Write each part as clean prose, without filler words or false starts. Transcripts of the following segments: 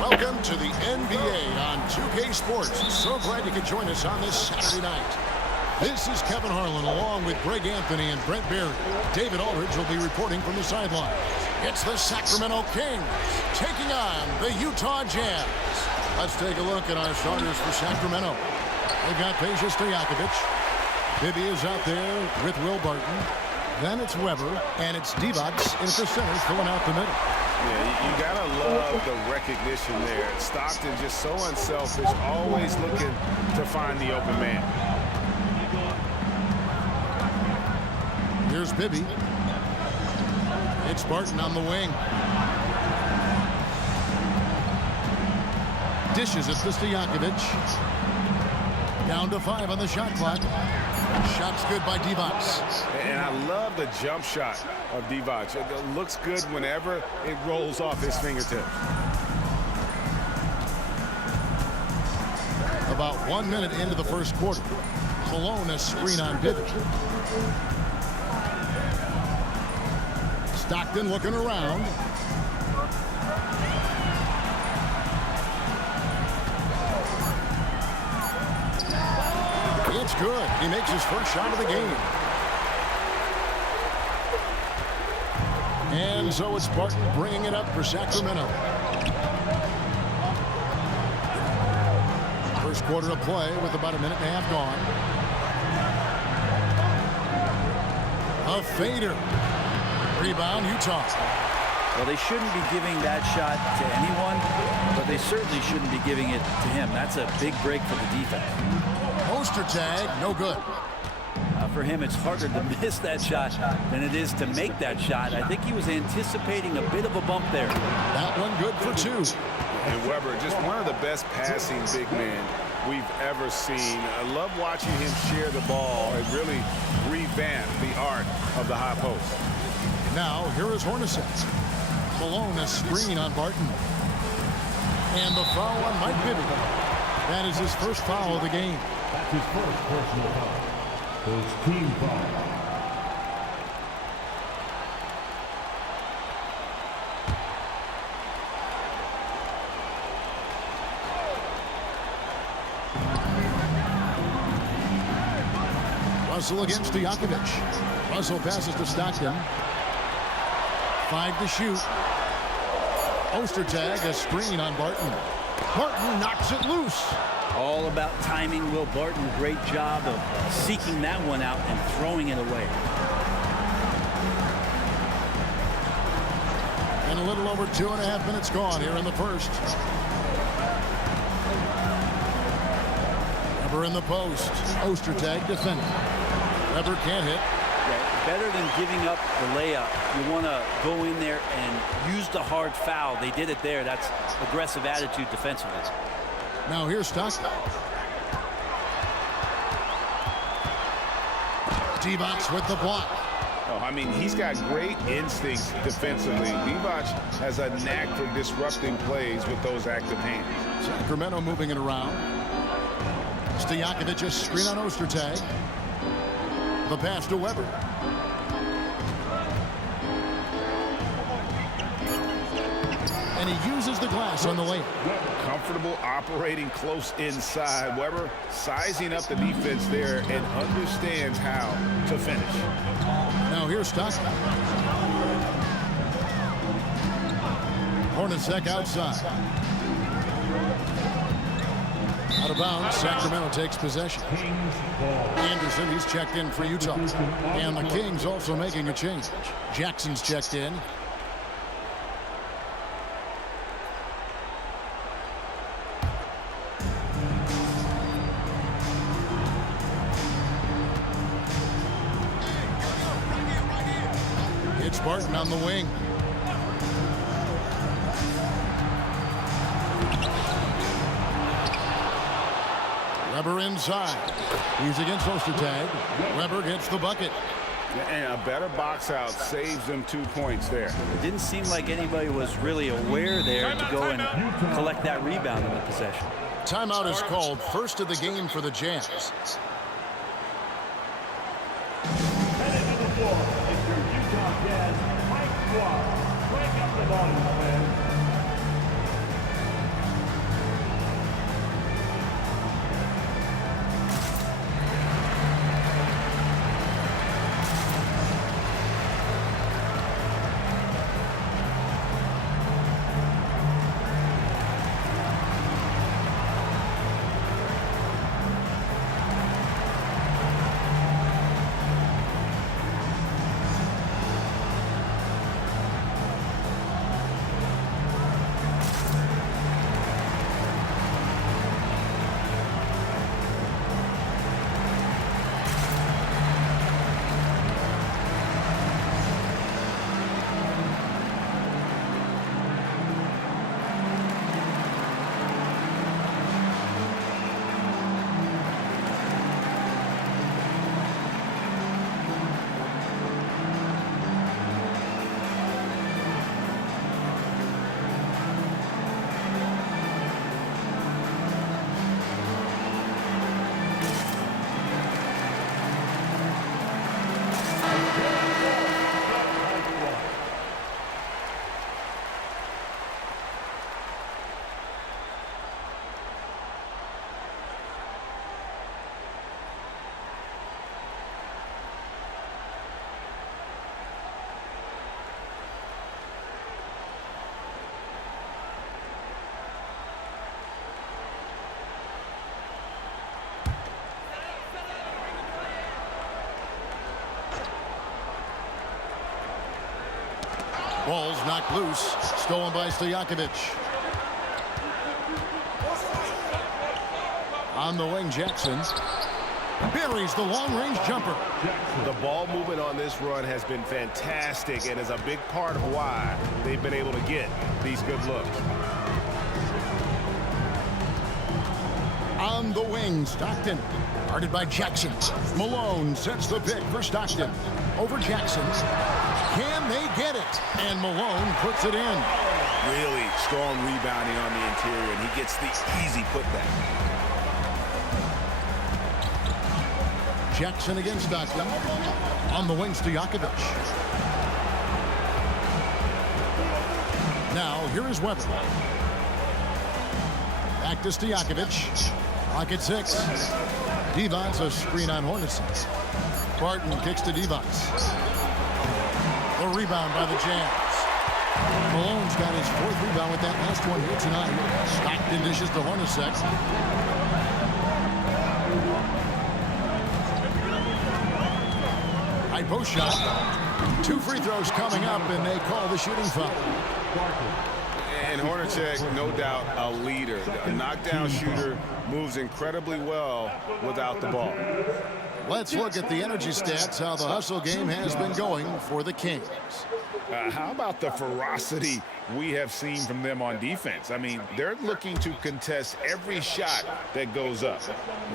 Welcome to the NBA on 2K Sports. So glad you could join us on this Saturday night. This is Kevin Harlan along with Greg Anthony and Brent Barry. David Aldridge will be reporting from the sideline. It's the Sacramento Kings taking on the Utah Jazz. Let's take a look at our starters for Sacramento. They've got Peja Stojakovic. Bibby is out there with Will Barton. Then it's Weber, and it's Divac in at the center, filling out the middle. Yeah, you gotta love the recognition there. Stockton just so unselfish, always looking to find the open man. Here's Bibby. It's Barton on the wing. Dishes it to Stojakovic. Down to 5 on the shot clock. Shot's good by Divac. And I love the jump shot of Divac. It looks good whenever it rolls off his fingertip. About 1 minute into the first quarter. Malone a screen on Bibby. Stockton looking around. It's good. He makes his first shot of the game. And so it's Barton bringing it up for Sacramento. First quarter of play with about a minute and a half gone. A fader. Rebound, Utah. Well, they shouldn't be giving that shot to anyone, but they certainly shouldn't be giving it to him. That's a big break for the defense. Ostertag, no good. For him, it's harder to miss that shot than it is to make that shot. I think he was anticipating a bit of a bump there. That one good for 2. And Weber, just one of the best passing big men we've ever seen. I love watching him share the ball and really revamp the art of the high post. Now, here is Hornacek. Malone a screen on Barton. And the foul on Mike Bibby. That is his first foul of the game. That's his first personal foul. First team foul. Russell against Stojakovic. Russell passes to Stockton. 5 to shoot. Ostertag a screen on Barton. Barton knocks it loose. All about timing. Will Barton, great job of seeking that one out and throwing it away. And a little over 2.5 minutes gone here in the first. Weber in the post. Ostertag defending. Weber can't hit. Yeah, better than giving up the layup. You want to go in there and use the hard foul. They did it there. That's aggressive attitude defensively. Now here's Stockton. Divac with the block. Oh, I mean, he's got great instincts defensively. Divac has a knack for disrupting plays with those active hands. Sacramento moving it around. Stojakovic a screen on Ostertag. The pass to Weber. And he uses the glass on the layup. Comfortable operating close inside. Weber sizing up the defense there and understands how to finish. Now here's Stockton. Hornacek outside. Out of bounds, Sacramento takes possession. Anderson, he's checked in for Utah. And the Kings also making a change. Jackson's checked in. It's Barton on the wing. Weber inside. He's against Ostertag. Weber gets the bucket. And a better box out saves them 2 points there. It didn't seem like anybody was really aware there to go and collect that rebound in the possession. Timeout is called. First of the game for the Jazz. And into the floor is your Utah Jazz, Mike Watt. Break up the volume, man. knocked loose. Stolen by Stojakovic. On the wing, Jackson buries the long-range jumper. The ball movement on this run has been fantastic and is a big part of why they've been able to get these good looks. On the wing, Stockton. Guarded by Jackson. Malone sets the pick for Stockton. Over Jackson. Can they get it? And Malone puts it in. Really strong rebounding on the interior, and he gets the easy putback. Jackson against Stockton. On the wing, Stojakovic. Now, here is Weber. Back to Stojakovic. Clock at 6. Divac, a screen on Hornacek. Barton kicks to Divac. The rebound by the Jazz. Malone's got his 4th rebound with that last one here tonight. Stockton dishes to Hornacek. High post shot. 2 free throws coming up, and they call the shooting foul. And Hornacek, no doubt, a leader. A knockdown shooter, moves incredibly well without the ball. Let's look at the energy stats, how the hustle game has been going for the Kings. How about the ferocity we have seen from them on defense? I mean, they're looking to contest every shot that goes up.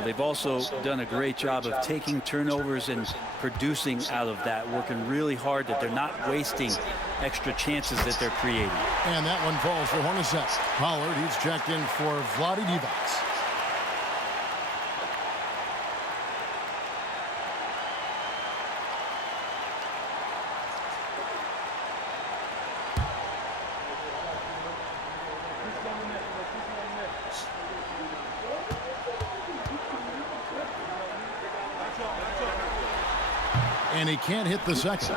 They've also done a great job of taking turnovers and producing out of that, working really hard that they're not wasting extra chances that they're creating. And that one falls for Hornacek. Pollard, he's checked in for Vlade Divac. And he can't hit the second.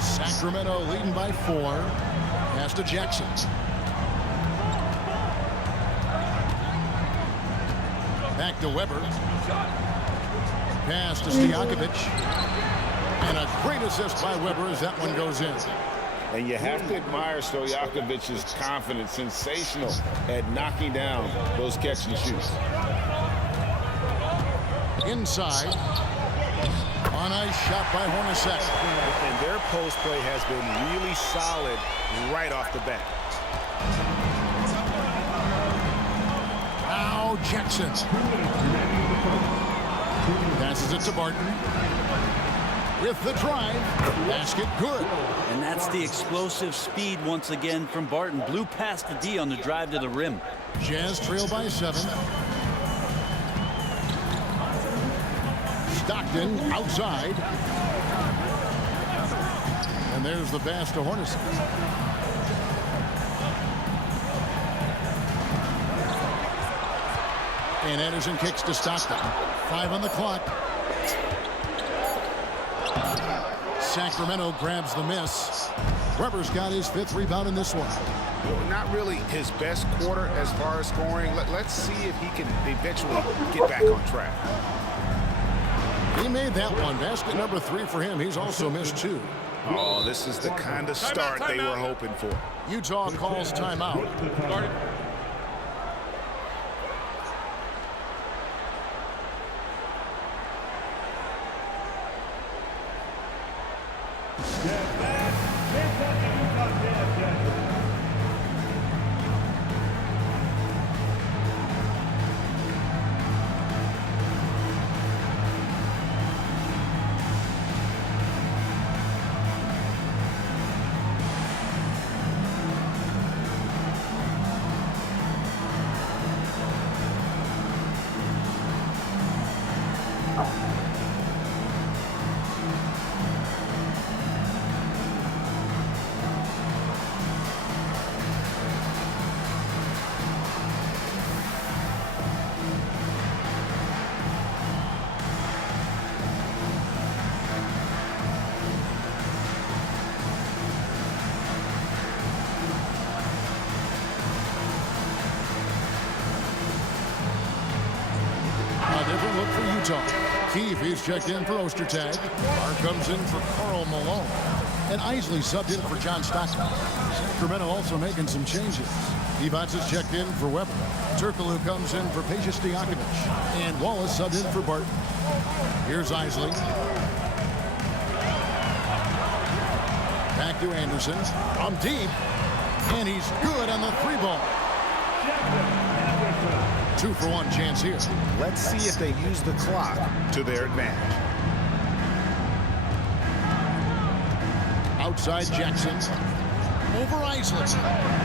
Sacramento leading by 4. Pass to Jackson. Back to Weber. Pass to Stojakovic. And a great assist by Weber as that one goes in. And you have to admire Stojakovic's confidence. Sensational at knocking down those catch and shoots. Inside. A nice shot by Hornacek. And their post play has been really solid right off the bat. Now Jackson. Passes it to Barton. With the drive. Basket good. And that's the explosive speed once again from Barton. Blew past the D on the drive to the rim. Jazz trail by 7. Stockton outside. And there's the pass to Hornacek. And Anderson kicks to Stockton. 5 on the clock. Sacramento grabs the miss. Weber's got his 5th rebound in this one. Well, not really his best quarter as far as scoring. Let's see if he can eventually get back on track. He made that one. Basket number 3 for him. He's also missed 2. Oh, this is the kind of start they were hoping for. Utah calls timeout. Different look for Utah. Keefe, he's checked in for Ostertag. Carr comes in for Karl Malone. And Isley subbed in for John Stockton. Sacramento also making some changes. Divac is checked in for Weber. Turkoglu comes in for Peja Stojakovic. And Wallace subbed in for Barton. Here's Isley. Back to Anderson. From deep. And he's good on the 3-ball. 2-for-1 chance here. Let's see if they use the clock to their advantage. Outside Jackson. Over Isley.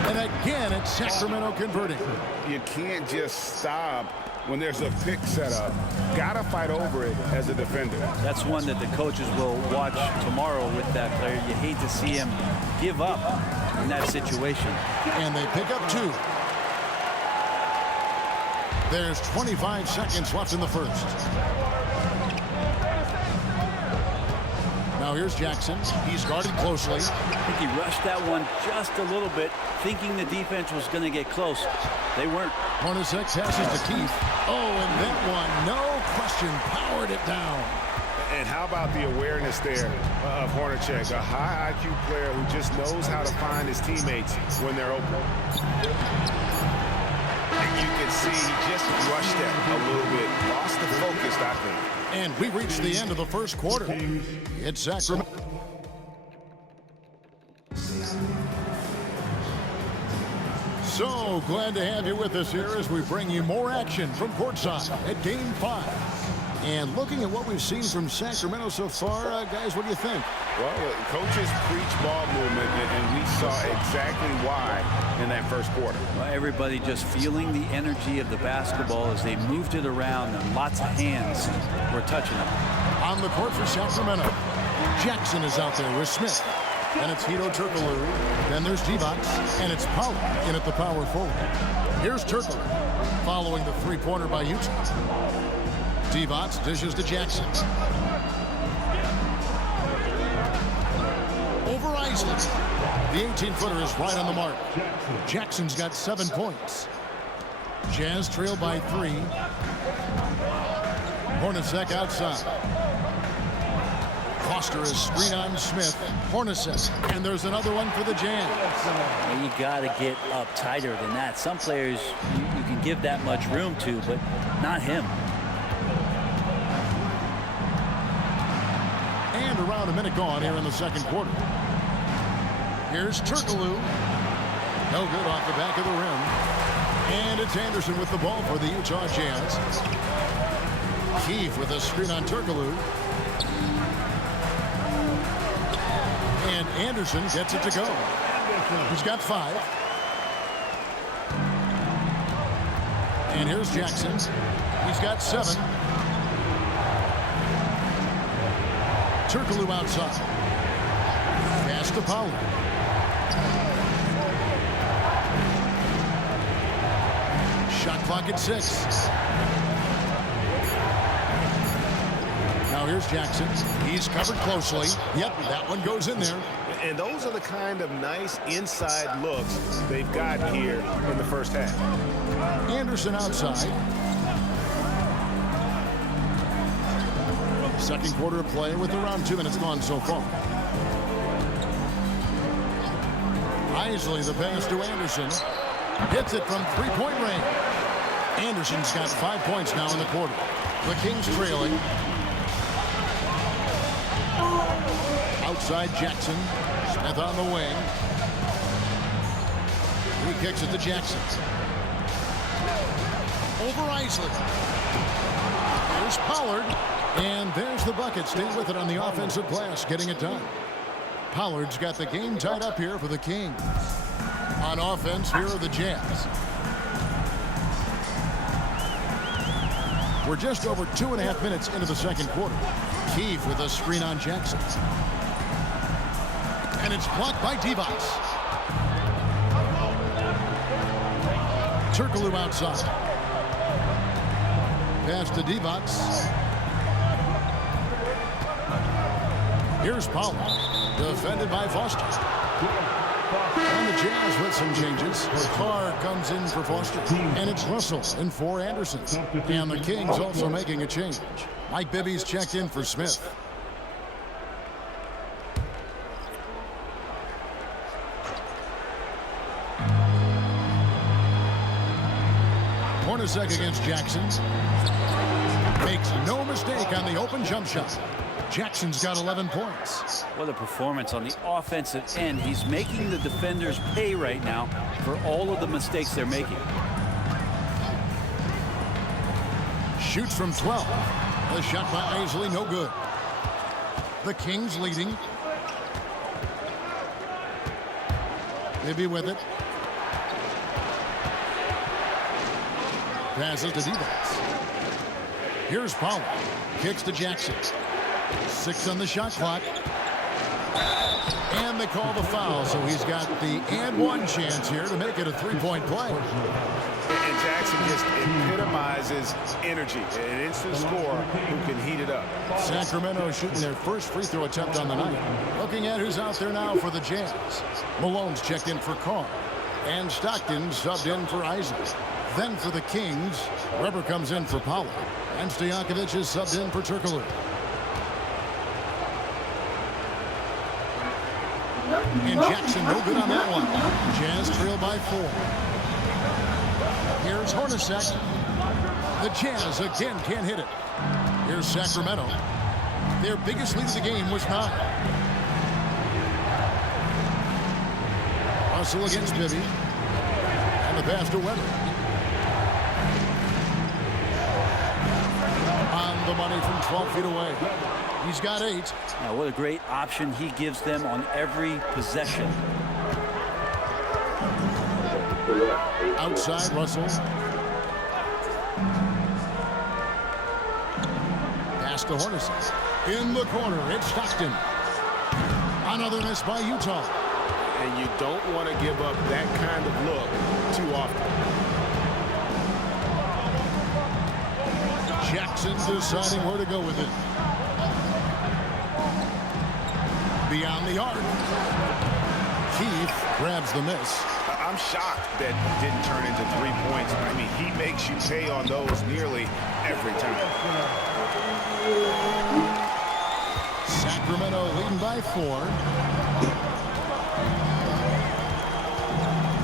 And again, it's Sacramento converting. You can't just stop when there's a pick set up. Gotta fight over it as a defender. That's one that the coaches will watch tomorrow with that player. You hate to see him give up in that situation. And they pick up 2. There's 25 seconds left in the first. Now here's Jackson. He's guarded closely. I think he rushed that one just a little bit, thinking the defense was going to get close. They weren't. Hornacek passes to Keith. Oh, and that one, no question, powered it down. And how about the awareness there of Hornacek, a high IQ player who just knows how to find his teammates when they're open. And you can see he just rushed that a little bit, lost the focus, I think. And we reached the end of the first quarter. It's Sacramento. So glad to have you with us here as we bring you more action from courtside at Game 5. And looking at what we've seen from Sacramento so far, guys, what do you think? Well, coaches preach ball movement, and we saw exactly why in that first quarter. Well, everybody just feeling the energy of the basketball as they moved it around, and lots of hands were touching it. On the court for Sacramento, Jackson is out there with Smith. And it's Hedo Turkoglu. Then there's Divac. And it's Pollard in at the power forward. Here's Turkoglu following the three-pointer by Utah. Divac dishes to Jackson. Over Isley. The 18-footer is right on the mark. Jackson's got 7 points. Jazz trail by 3. Hornacek outside. Foster is screen on Smith. Hornacek. And there's another one for the Jazz. Well, you got to get up tighter than that. Some players you can give that much room to, but not him. And around a minute gone here in the second quarter. Here's Turkoglu. No good off the back of the rim. And it's Anderson with the ball for the Utah Jazz. Keefe with a screen on Turkoglu. And Anderson gets it to go. He's got 5. And here's Jackson. He's got 7. Turkoglu outside. Pass to Pollard. Shot clock at 6. Now here's Jackson. He's covered closely. Yep, that one goes in there. And those are the kind of nice inside looks they've got here in the first half. Anderson outside. Second quarter of play with around 2 minutes gone so far. Isley the pass to Anderson. Hits it from three-point range. Anderson's got 5 points now in the quarter. The Kings trailing. Outside Jackson. Smith on the wing. He kicks it to Jackson. Over Isley. There's Pollard. And there's the bucket. Staying with it on the offensive glass, getting it done. Pollard's got the game tied up here for the Kings. On offense, here are the Jazz. We're just over 2.5 minutes into the second quarter. Keefe with a screen on Jackson. And it's blocked by Divac. Turkoglu outside. Pass to Divac. Here's Pollard. Defended by Foster. And the Jazz with some changes. Carr comes in for Foster. And it's Russell in for Anderson. And the Kings also making a change. Mike Bibby's checked in for Smith. Hornacek against Jackson. Makes no mistake on the open jump shot. Jackson's got 11 points. What a performance on the offensive end. He's making the defenders pay right now for all of the mistakes they're making. Shoots from 12. The shot by Isley, no good. The Kings leading. Bibby with it. Passes to Divac. Here's Pollard. Kicks to Jackson. 6 on the shot clock. And they call the foul, so he's got the and one chance here to make it a three-point play. And Jackson just epitomizes energy. An instant scorer who can heat it up. Sacramento shooting their first free throw attempt on the night. Looking at who's out there now for the Jazz. Malone's checked in for Carr. And Stockton subbed in for Isaac. Then for the Kings, Weber comes in for Pollard. And Stojakovic is subbed in for Turkoglu. And Jackson no good on that one. Jazz trail by 4. Here's Hornacek. The Jazz again can't hit it. Here's Sacramento. Their biggest lead of the game was 9. Russell against Bibby. And the pass to Weber. On the money from 12 feet away. He's got 8. Now, what a great option he gives them on every possession. Outside, Russell. Pass to Hornacek. In the corner, it's Stockton. Another miss by Utah. And you don't want to give up that kind of look too often. Jackson deciding where to go with it. Beyond the arc. Keith grabs the miss. I'm shocked that didn't turn into 3 points. I mean, he makes you pay on those nearly every time. Sacramento leading by 4.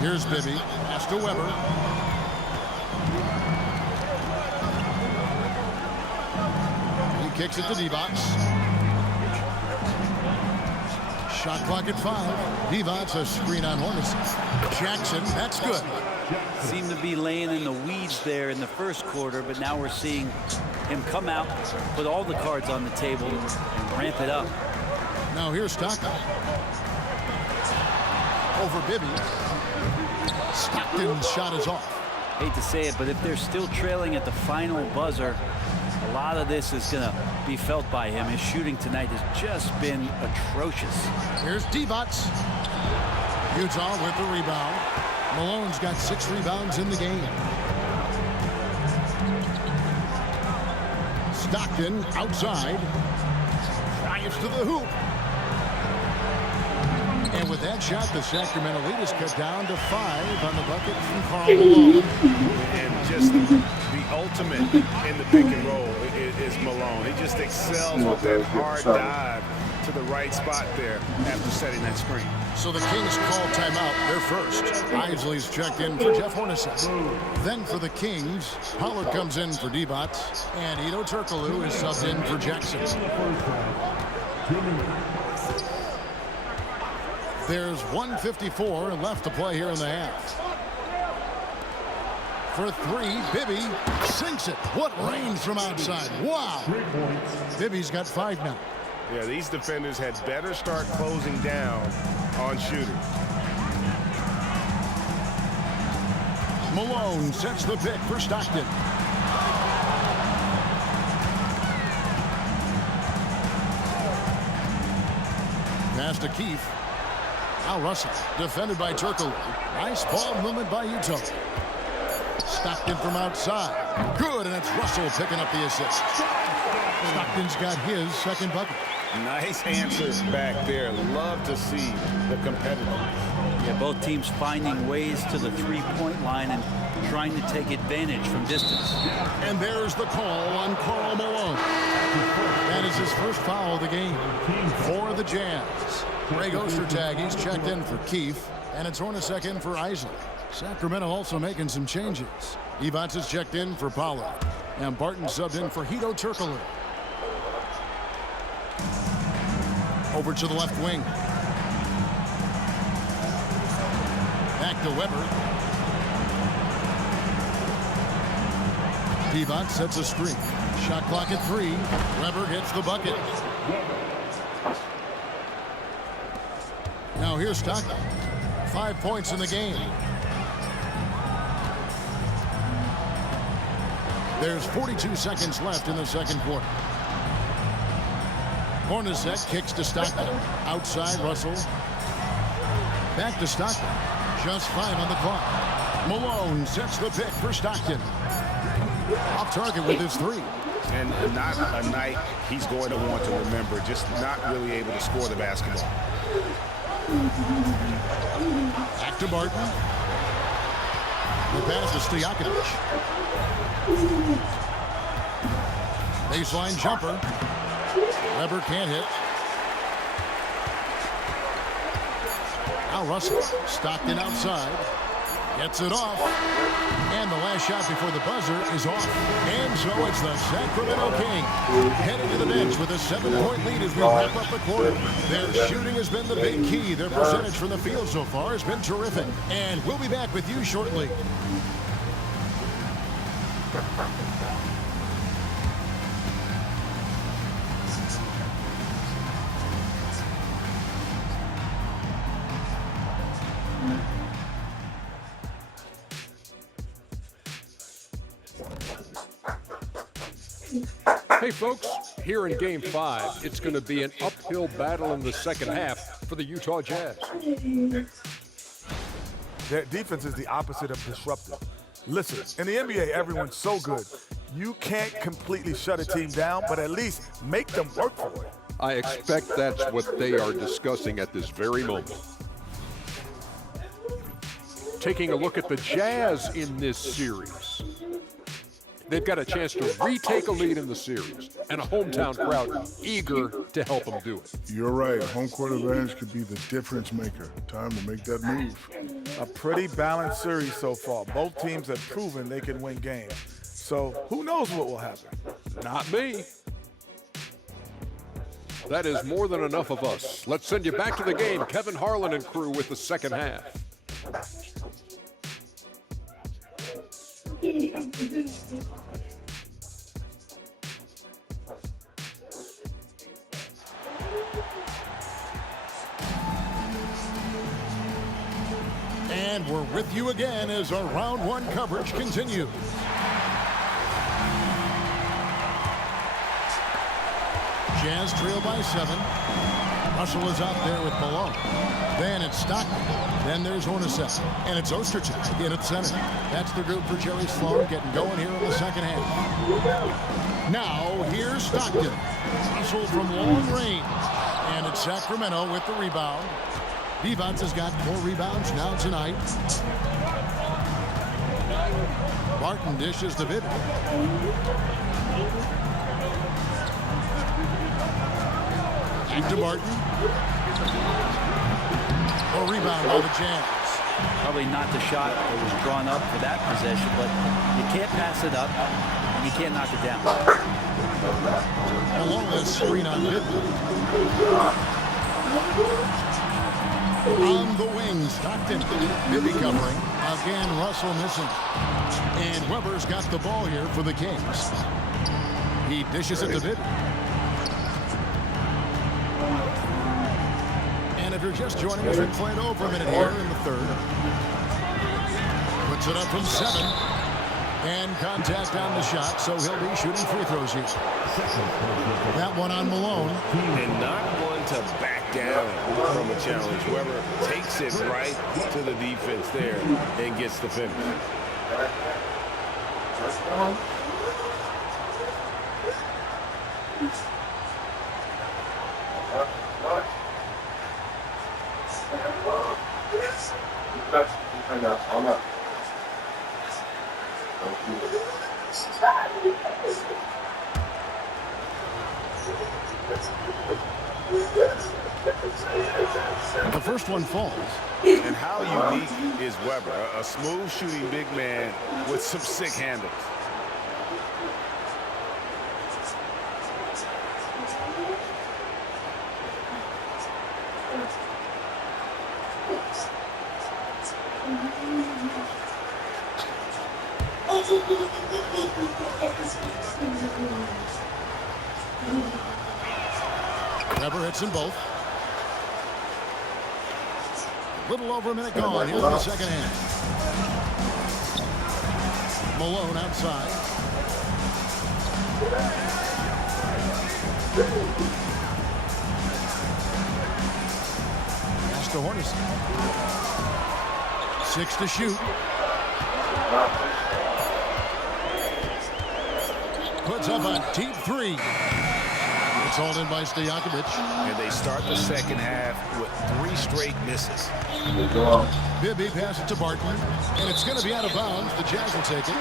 Here's Bibby. Pass to Weber. He kicks it to Divac. Shot clock at 5. Divac a screen on Hornacek. Jackson, that's good. Seemed to be laying in the weeds there in the first quarter, but now we're seeing him come out, put all the cards on the table, and ramp it up. Now here's Stockton. Over Bibby. Stockton's shot is off. Hate to say it, but if they're still trailing at the final buzzer, a lot of this is going to be felt by him. His shooting tonight has just been atrocious. Here's Divac. Utah with the rebound. Malone's got 6 rebounds in the game. Stockton outside. Drives to the hoop. And with that shot, the Sacramento lead is cut down to 5 on the bucket from Karl Malone. And just the ultimate in the pick and roll is Malone. He just excels with that hard dive to the right spot there after setting that screen. So the Kings call timeout. They're first. Isley's checked in for Jeff Hornacek. Then for the Kings, Pollard comes in for Divac. And Hedo Turkoglu is subbed in for Jackson. There's 1:54 left to play here in the half. For 3, Bibby sinks it. What range from outside. Wow. Bibby's got 5 now. Yeah, these defenders had better start closing down on shooters. Malone sets the pick for Stockton. Pass to Keith. Now Russell, defended by Turkoglu. Nice ball movement by Utah. Stockton from outside. Good, and it's Russell picking up the assist. Stockton's got his second bucket. Nice answers back there. Love to see the competitiveness. Yeah, both teams finding ways to the three-point line and trying to take advantage from distance. And there's the call on Karl Malone. That is his first foul of the game for the Jazz. Greg Ostertag, he's checked in for Keefe, and it's Hornacek in for Isley. Sacramento also making some changes. Evans is checked in for Pollard, and Barton subbed in for Hedo Turkoglu. Over to the left wing. Back to Weber. Evans sets a streak. Shot clock at 3. Weber gets the bucket. Now here's Stockton. 5 points in the game. There's 42 seconds left in the second quarter. Hornacek kicks to Stockton. Outside Russell. Back to Stockton. Just 5 on the clock. Malone sets the pick for Stockton. Off target with his 3. And not a night he's going to want to remember. Just not really able to score the basketball. Back to Barton. The pass to Stojakovic. Baseline jumper. Weber can't hit. Now Russell. Stockton outside. Gets it off. And the last shot before the buzzer is off. And so it's the Sacramento Kings headed to the bench with a 7-point lead as we wrap up the quarter. Their shooting has been the big key. Their percentage from the field so far has been terrific. And we'll be back with you shortly. Hey folks, here in Game 5, it's going to be an uphill battle in the second half for the Utah Jazz. Their defense is the opposite of disruptive. Listen, in the NBA, everyone's so good. You can't completely shut a team down, but at least make them work for it. I expect that's what they are discussing at this very moment. Taking a look at the Jazz in this series. They've got a chance to retake a lead in the series, and a hometown crowd eager to help them do it. You're right. Home court advantage could be the difference maker. Time to make that move. A pretty balanced series so far. Both teams have proven they can win games. So who knows what will happen? Not me. That is more than enough of us. Let's send you back to the game. Kevin Harlan and crew with the second half. And we're with you again as our round 1 coverage continues. Jazz trail by 7. Russell is out there with Malone. Then it's Stockton. Then there's Hornacek. And it's Ostertag in at center. That's the group for Jerry Sloan getting going here in the second half. Now here's Stockton. Russell from long range. And it's Sacramento with the rebound. Evans has got 4 rebounds now tonight. Barton dishes to Vivek. Back to Barton. A rebound by the Jazz. Probably not the shot that was drawn up for that possession, but you can't pass it up, and you can't knock it down. Along the screen on Vivek. On the wing, Stockton. Bibby covering. Again, Russell missing. And Weber's got the ball here for the Kings. He dishes it to Bibby. And if you're just joining us, we're playing over a minute here in the third. Puts it up from 7. And contact on the shot, so he'll be shooting free throws here. That one on Malone. And not one to back down from a challenge. Weber takes it right to the defense there and gets the finish. The first one falls. And how unique is Weber? A smooth shooting big man with some sick handles. Weber hits them both. A little over a minute gone here in the second half. Malone outside. Pass to Hornacek. 6 to shoot. Puts up a deep three. It's hauled in by Stojakovic. And they start the second half with 3 straight misses. Bibby passes it to Barton, and it's going to be out of bounds. The Jazz will take it.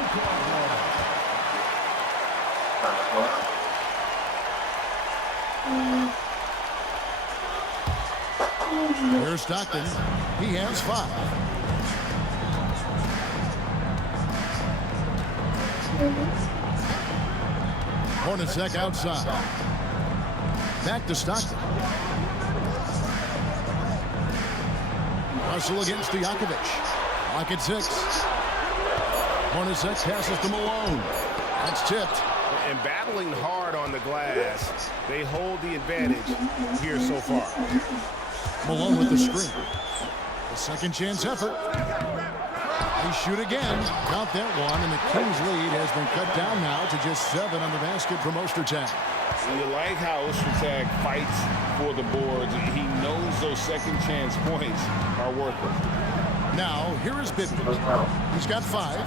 Here's Stockton. He has 5. Hornacek outside. Back to Stockton. Russell against Stojakovic. Lock at 6. Hornacek passes to Malone. That's tipped. And battling hard on the glass, they hold the advantage here so far. Malone with the screen. A second chance effort. They shoot again. Count that one, and the Kings lead has been cut down now to just 7 on the basket from Ostertag. You like how Ostertag fights for the boards. He knows those second chance points are worth it. Now, here is Bibby. He's got 5.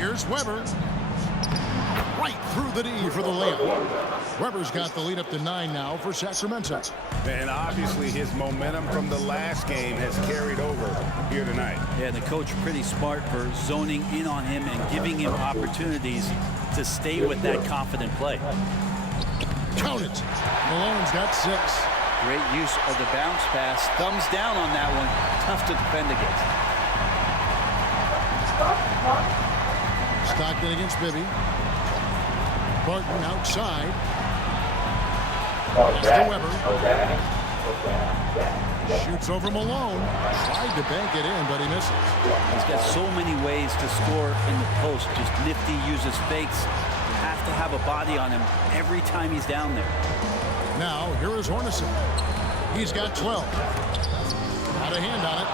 Here's Weber. Right through the D for the layup. Weber's got the lead up to 9 now for Sacramento. And obviously his momentum from the last game has carried over here tonight. Yeah, the coach pretty smart for zoning in on him and giving him opportunities to stay with that confident play. Count it. Malone's got 6. Great use of the bounce pass. Thumbs down on that one. Tough to defend against. Stockton against Bibby. Barton outside. Pass to Weber. Shoots over Malone. Tried to bank it in, but he misses. He's got so many ways to score in the post. Just nifty, uses fakes. You have to have a body on him every time he's down there. Now, here is Hornacek. He's got 12. Got a hand on it.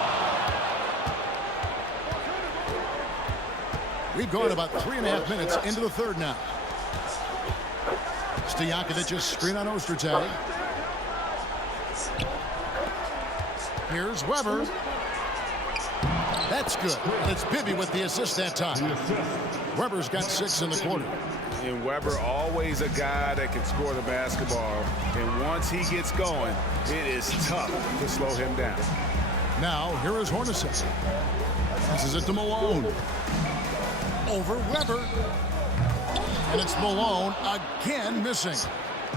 We've gone about 3.5 minutes into the third now. Stojakovic's screen on Ostertag. Here's Weber. That's good. And it's Bibby with the assist that time. Weber's got 6 in the quarter. And Weber always a guy that can score the basketball. And once he gets going, it is tough to slow him down. Now, here is Hornacek. Passes it to Malone. Over Weber. And it's Malone again missing.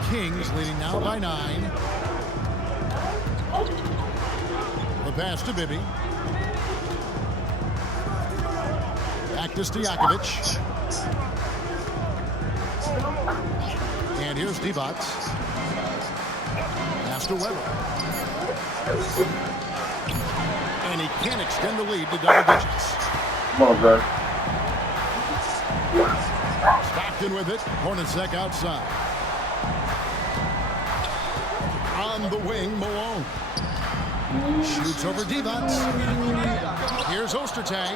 Kings leading now by 9. The pass to Bibby. Back to Stojakovic. And here's Divac. Pass to Weber. And he can't extend the lead to double digits. Come on, guys. Stockton with it. Hornacek outside. On the wing, Malone. Shoots over Divac. Here's Ostertag.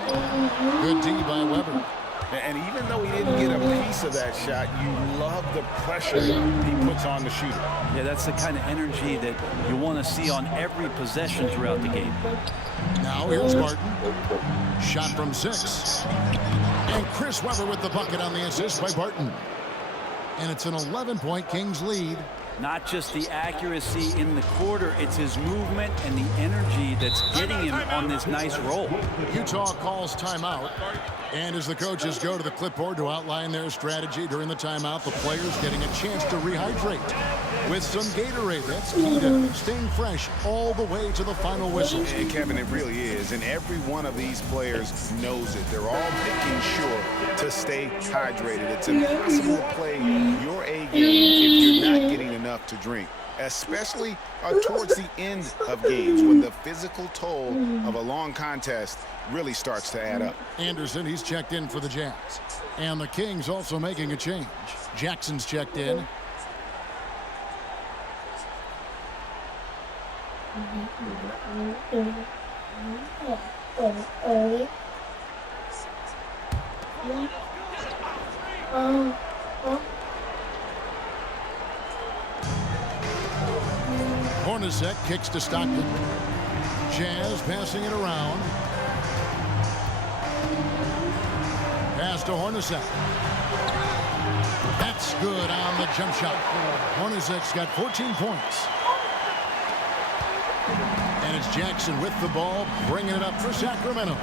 Good D by Weber. And even though he didn't get a piece of that shot, you love the pressure he puts on the shooter. Yeah, that's the kind of energy that you want to see on every possession throughout the game. Now here's Barton. Shot from 6. And Chris Webber with the bucket on the assist by Barton. And it's an 11-point Kings lead. Not just the accuracy in the quarter, it's his movement and the energy that's getting him on this nice roll. Utah calls timeout. And as the coaches go to the clipboard to outline their strategy during the timeout, the players getting a chance to rehydrate with some Gatorade. That's key to staying fresh all the way to the final whistle. And Kevin, it really is. And every one of these players knows it. They're all making sure to stay hydrated. It's impossible to play your A game if you're not getting enough to drink, especially towards the end of games when the physical toll of a long contest really starts to add up. Anderson, he's checked in for the Jazz. And the Kings also making a change. Jackson's checked in. Hornacek kicks to Stockton. Jazz passing it around. Pass to Hornacek. That's good on the jump shot. Hornacek's got 14 points. And it's Jackson with the ball, bringing it up for Sacramento.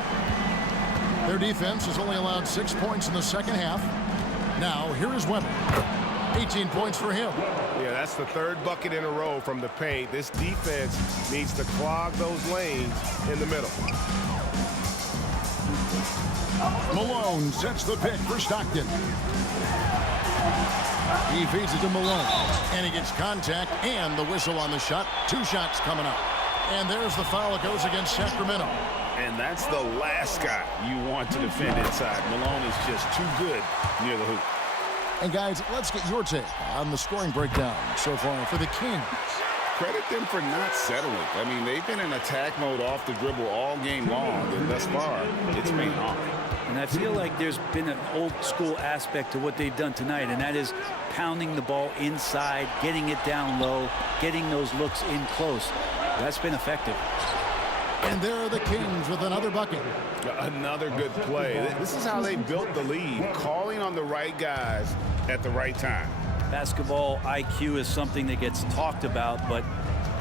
Their defense has only allowed 6 points in the second half. Now, here is Weber. 18 points for him. Yeah, that's the third bucket in a row from the paint. This defense needs to clog those lanes in the middle. Malone sets the pick for Stockton. He feeds it to Malone. And he gets contact and the whistle on the shot. 2 shots coming up. And there's the foul that goes against Sacramento. And that's the last guy you want to defend inside. Malone is just too good near the hoop. And guys, let's get your take on the scoring breakdown so far for the Kings. Credit them for not settling. I mean, they've been in attack mode off the dribble all game long, and thus far, it's paying off. And I feel like there's been an old school aspect to what they've done tonight, and that is pounding the ball inside, getting it down low, getting those looks in close. That's been effective. And there are the Kings with another bucket. Another good play. This is how they built the lead, calling on the right guys at the right time. Basketball IQ is something that gets talked about, but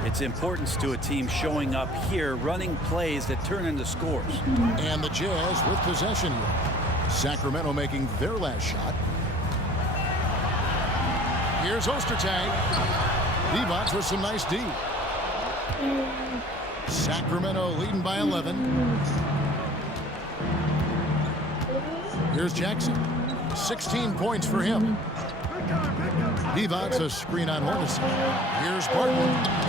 its importance to a team showing up here, running plays that turn into scores. And the Jazz with possession here. Sacramento making their last shot. Here's Ostertag. Divac with some nice D. Sacramento leading by 11. Here's Jackson. 16 points for him. Divac a screen on Hornacek. Here's Barton.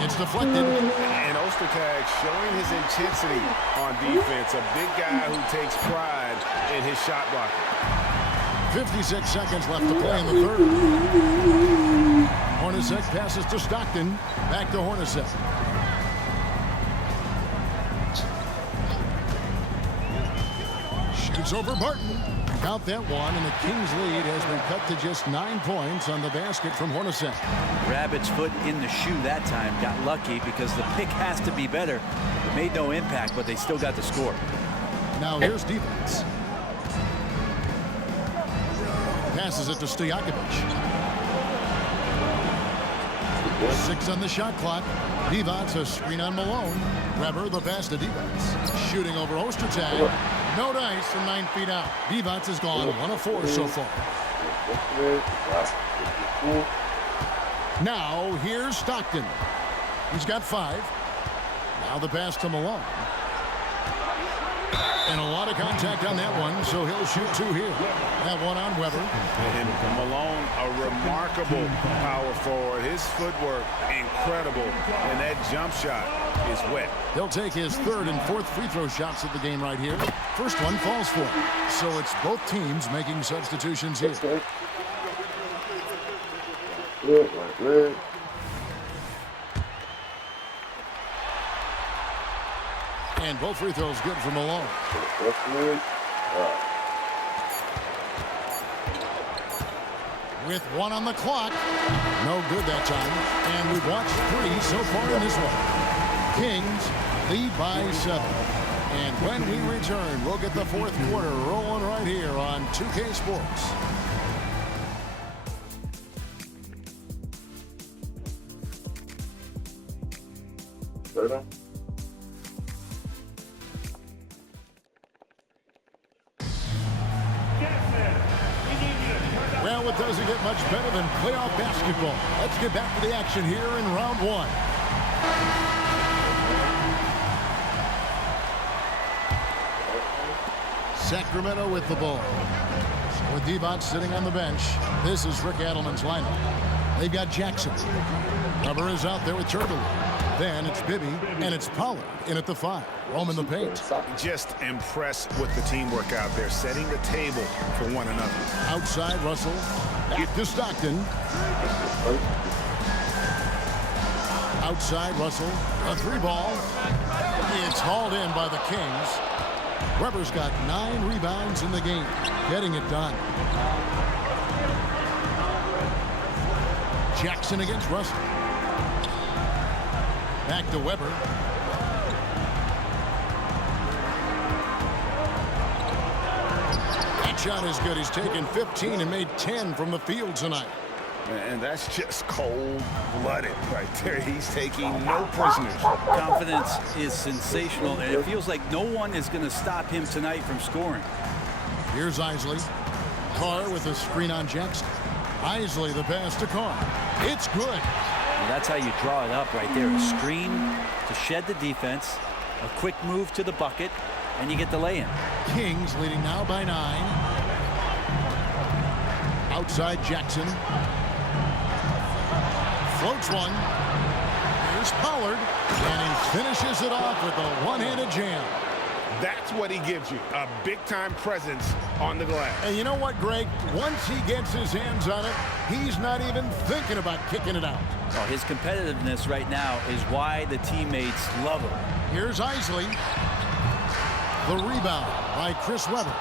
It's deflected. And Ostertag showing his intensity on defense. A big guy who takes pride in his shot blocking. 56 seconds left to play in the third. Hornacek passes to Stockton. Back to Hornacek. Shoots over Barton. Count that one, and the Kings lead has been cut to just 9 points on the basket from Hornacek. Rabbit's foot in the shoe that time. Got lucky because the pick has to be better. It made no impact, but they still got the score. Now here's defense. Passes it to Stojakovic. 6 on the shot clock. Divac a screen on Malone. Weber the pass to Divac. Shooting over Ostertag. No dice from 9 feet out. Divac has gone 1 of 4 so far. Now here's Stockton. He's got 5. Now the pass to Malone. And a lot of contact on that one, so he'll shoot 2 here. That one on Weber. And Malone, a remarkable power forward. His footwork, incredible. And that jump shot is wet. He'll take his 3rd and 4th free throw shots of the game right here. First one falls for him. So it's both teams making substitutions here. And both free throws good for Malone. With 1 on the clock. No good that time. And we've watched 3 so far in this one. Kings lead by 7. And when we return, we'll get the 4th quarter rolling right here on 2K Sports. Well, it doesn't get much better than playoff basketball. Let's get back to the action here in round one. Sacramento with the ball. With Divac sitting on the bench, this is Rick Adelman's lineup. They've got Jackson. Cover is out there with Turtle. Then it's Bibby, and it's Pollard in at the 5. Roaming the paint. Just impressed with the teamwork out there, setting the table for one another. Outside, Russell. Back to Stockton. Outside, Russell. A 3-ball. It's hauled in by the Kings. Weber's got 9 rebounds in the game. Getting it done. Jackson against Russell. Back to Weber. That shot is good. He's taken 15 and made 10 from the field tonight. And that's just cold-blooded right there. He's taking no prisoners. Confidence is sensational, and it feels like no one is going to stop him tonight from scoring. Here's Isley. Carr with a screen on Jackson. Isley the pass to Carr. It's good. Well, that's how you draw it up right there. A screen to shed the defense, a quick move to the bucket, and you get the lay-in. Kings leading now by 9. Outside Jackson. Floats one. Here's Pollard. And he finishes it off with a one-handed jam. That's what he gives you, a big-time presence on the glass. And you know what, Greg? Once he gets his hands on it, he's not even thinking about kicking it out. Well, his competitiveness right now is why the teammates love him. Here's Isley. The rebound by Chris Webber.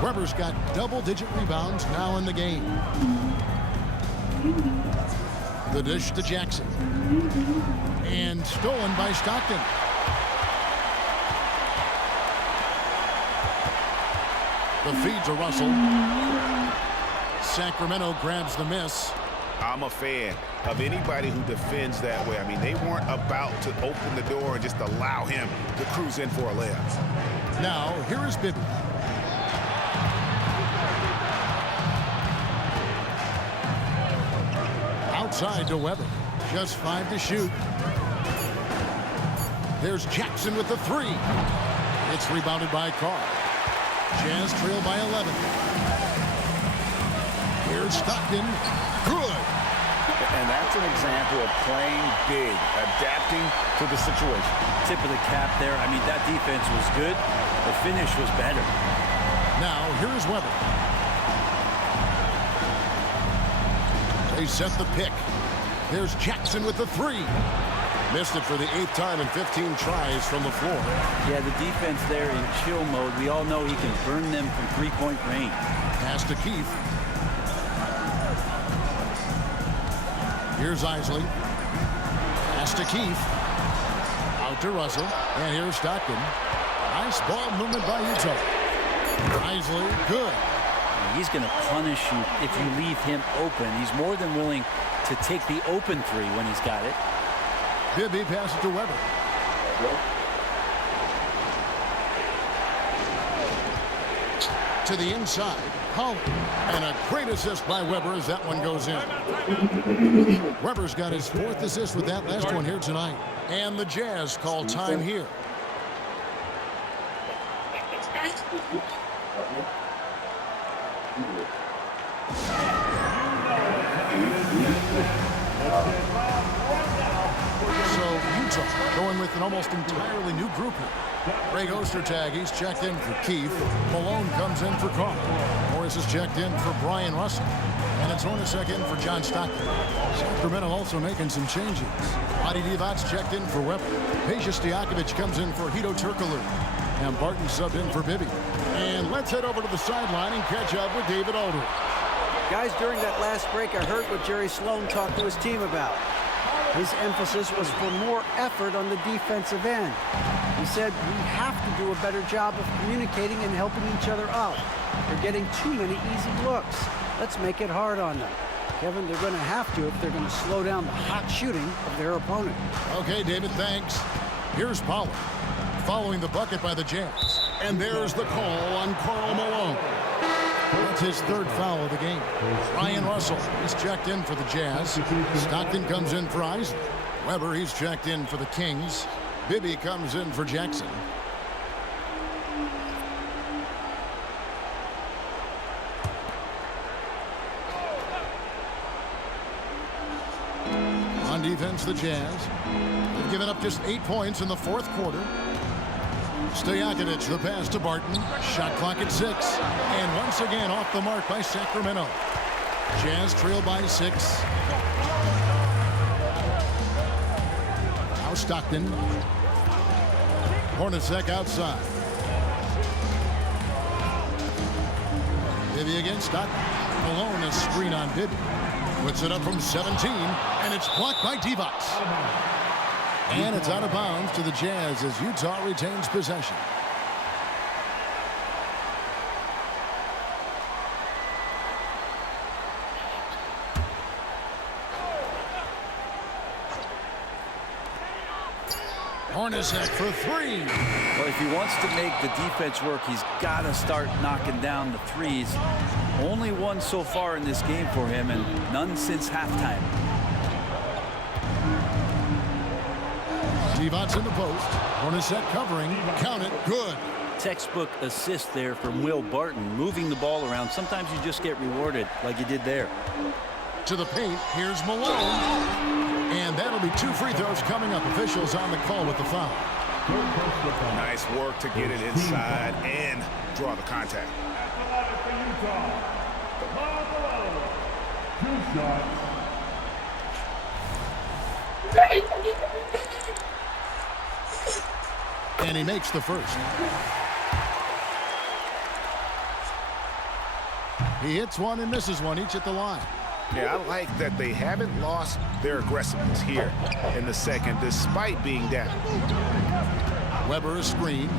Weber's got double-digit rebounds now in the game. The dish to Jackson. And stolen by Stockton. The feed to Russell. Sacramento grabs the miss. I'm a fan of anybody who defends that way. I mean, they weren't about to open the door and just allow him to cruise in for a layup. Now, here is Bibby. Outside to Weber. Just 5 to shoot. There's Jackson with the 3. It's rebounded by Carr. Jazz trail by 11. Here's Stockton. Good. And that's an example of playing big, adapting to the situation. Tip of the cap there. I mean, that defense was good. The finish was better. Now, here's Weber. They set the pick. There's Jackson with the 3. Missed it for the 8th time in 15 tries from the floor. Yeah, the defense there in chill mode. We all know he can burn them from three-point range. Pass to Keith. Here's Isley. Pass to Keith. Out to Russell. And here's Stockton. Nice ball movement by Utah. Isley, good. He's going to punish you if you leave him open. He's more than willing to take the open 3 when he's got it. Bibby passes to Weber. To the inside. Pollard. And a great assist by Weber as that one goes in. Weber's got his 4th assist with that last one here tonight. And the Jazz call time here. So Utah going with an almost entirely new group here. Greg Ostertag, he's checked in for Keith. Malone comes in for Carr. Morris is checked in for Brian Russell. And it's Hornacek in for John Stockton. Sacramento also making some changes. Adi Divac checked in for Weber. Peja Stojakovic comes in for Hedo Turkoglu. And Barton subbed in for Bibby. And let's head over to the sideline and catch up with David Aldridge. Guys, during that last break, I heard what Jerry Sloan talked to his team about. His emphasis was for more effort on the defensive end. He said, we have to do a better job of communicating and helping each other out. They're getting too many easy looks. Let's make it hard on them. Kevin, they're going to have to if they're going to slow down the hot shooting of their opponent. Okay, David, thanks. Here's Pollard following the bucket by the Jazz. And there's the call on Karl Malone. That's his third foul of the game. Ryan Russell is checked in for the Jazz. Stockton comes in for Isley. Weber, he's checked in for the Kings. Bibby comes in for Jackson. On defense, the Jazz. They've given up just 8 points in the fourth quarter. Stojakovic, the pass to Barton. Shot clock at 6. And once again off the mark by Sacramento. Jazz trail by 6. Now Stockton. Hornacek outside. Bibby against Stockton. Malone, a screen on Bibby. Puts it up from 17, and it's blocked by Divac. And it's out of bounds to the Jazz as Utah retains possession. Hornacek for 3. Well, if he wants to make the defense work, he's got to start knocking down the threes. Only one so far in this game for him, and none since halftime. Divac in the post. Hornacek covering. Count it. Good. Textbook assist there from Will Barton, moving the ball around. Sometimes you just get rewarded like you did there. To the paint. Here's Malone. And that'll be 2 free throws coming up. Officials on the call with the foul. Nice work to get it inside and draw the contact. And he makes the first. He hits one and misses one, each at the line. Yeah, I like that they haven't lost their aggressiveness here in the second, despite being down. Weber a screen.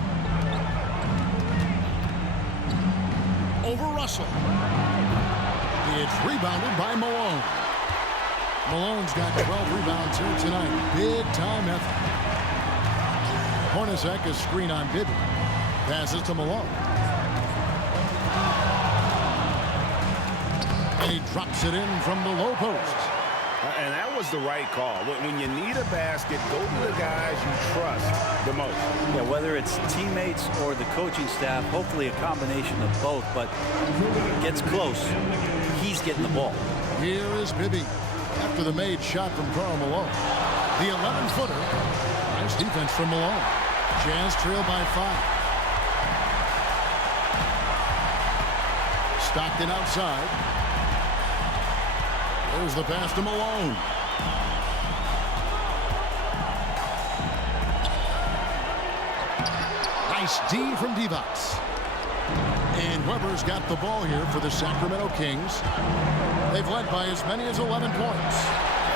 Over Russell. It's rebounded by Malone. Malone's got 12 rebounds here tonight. Big time effort. Hornacek, a screen on Bibby. Passes to Malone. And he drops it in from the low post. And that was the right call. When you need a basket, go to the guys you trust the most. Yeah, whether it's teammates or the coaching staff, hopefully a combination of both, but gets close. He's getting the ball. Here is Bibby after the made shot from Karl Malone. The 11-footer. Nice defense from Malone. Jazz trail by 5. Stockton outside. There's the pass to Malone. Nice D from Divac. And Weber's got the ball here for the Sacramento Kings. They've led by as many as 11 points.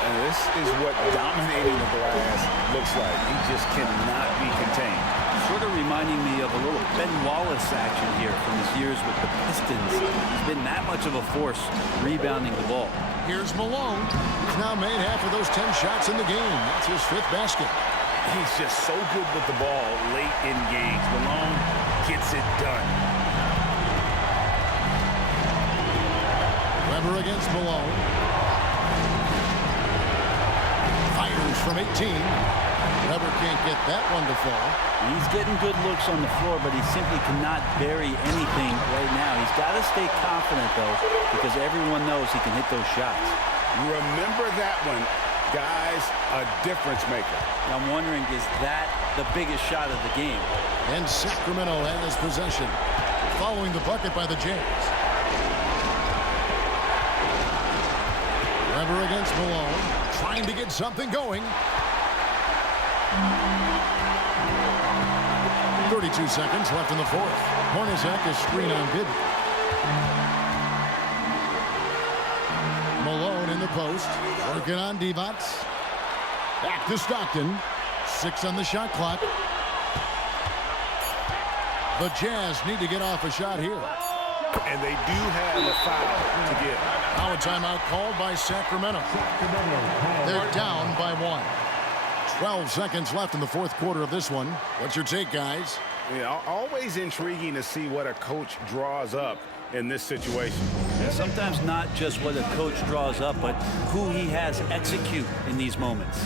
And this is what dominating the glass looks like. He just cannot be contained. Sort of reminding me of a little Ben Wallace action here from his years with the Pistons. He's been that much of a force rebounding the ball. Here's Malone. He's now made half of those 10 shots in the game. That's his 5th basket. He's just so good with the ball late in games. Malone gets it done. Weber against Malone. Fires from 18. Weber can't get that one to fall. He's getting good looks on the floor, but he simply cannot bury anything right now. He's got to stay confident, though, because everyone knows he can hit those shots. Remember that one, guys, a difference maker. I'm wondering, is that the biggest shot of the game? And Sacramento has possession, following the bucket by the Jazz. Weber against Malone, trying to get something going. 32 seconds left in the fourth. Hornacek is screen on Bibby. Malone in the post, working on Divac. Back to Stockton. 6 on the shot clock. The Jazz need to get off a shot here. And they do have a foul to give. Now a timeout called by Sacramento. They're down by 1. 12 seconds left in the fourth quarter of this one. What's your take, guys? Yeah, always intriguing to see what a coach draws up in this situation. And sometimes not just what a coach draws up, but who he has execute in these moments.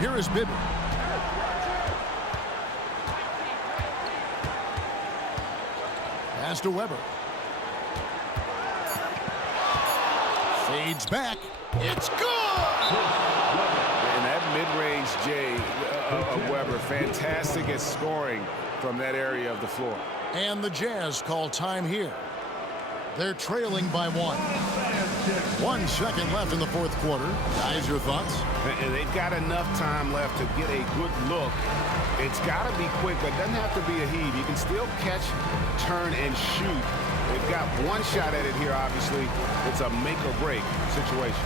Here is Bibby. Pass to Weber. Fades back. It's good! And that mid-range of Weber, fantastic at scoring from that area of the floor. And the Jazz call time here. They're trailing by 1. 1 second left in the fourth quarter. Guys, your thoughts? And they've got enough time left to get a good look. It's got to be quick, but it doesn't have to be a heave. You can still catch, turn, and shoot. They've got one shot at it here, obviously. It's a make-or-break situation.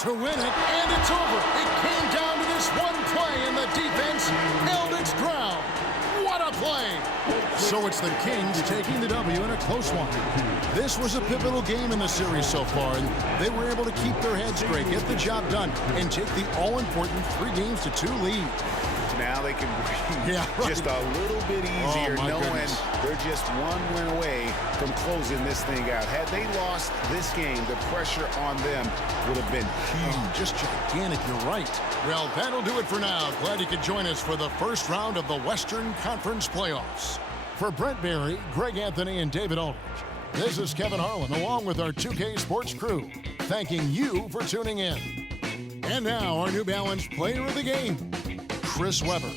To win it, and it's over. It came down to this one play, and the defense held its ground. What a play! So it's the Kings taking the W in a close one. This was a pivotal game in the series so far, and they were able to keep their heads straight, get the job done, and take the all-important 3-2 lead. Now they can breathe just a little bit easier, knowing they're just one win away from closing this thing out. Had they lost this game, the pressure on them would have been huge. Just gigantic, you're right. Well, that'll do it for now. Glad you could join us for the first round of the Western Conference Playoffs. For Brent Barry, Greg Anthony, and David Aldridge, this is Kevin Harlan along with our 2K Sports crew, thanking you for tuning in. And now, our New Balance Player of the Game, Chris Webber.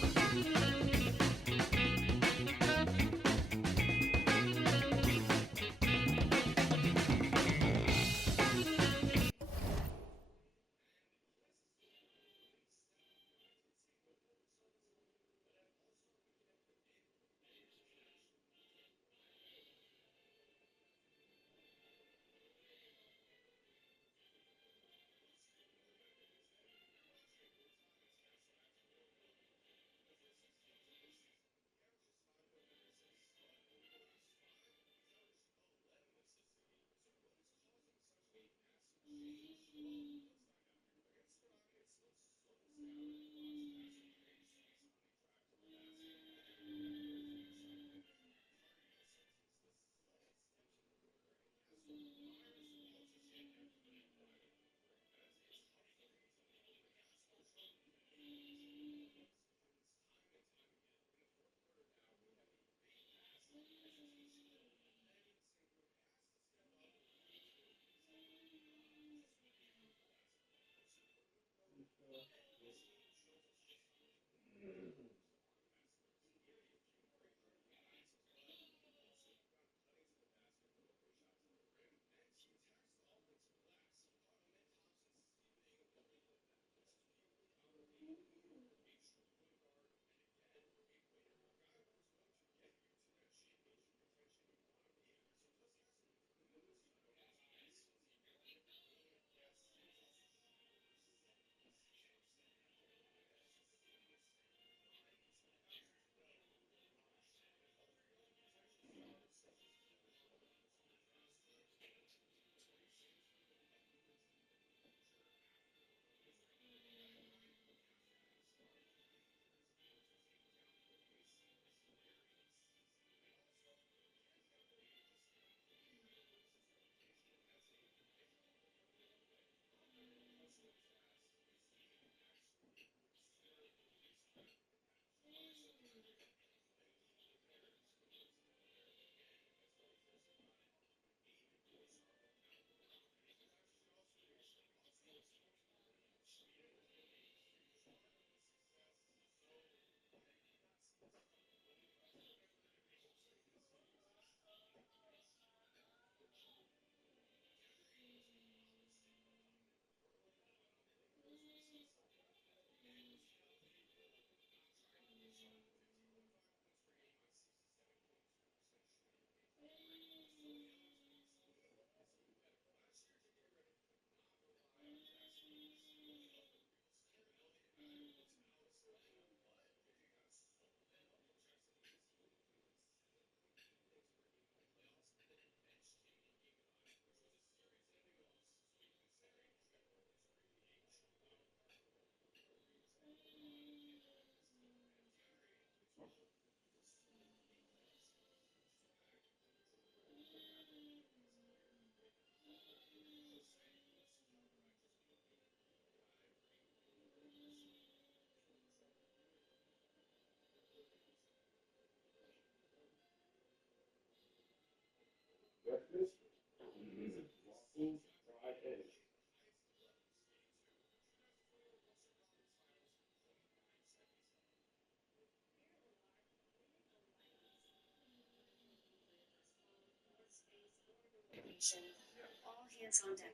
All hands on deck.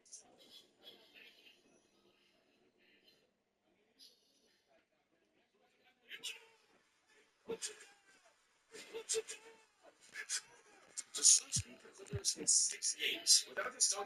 The Suns beat the Clippers in 6 games without its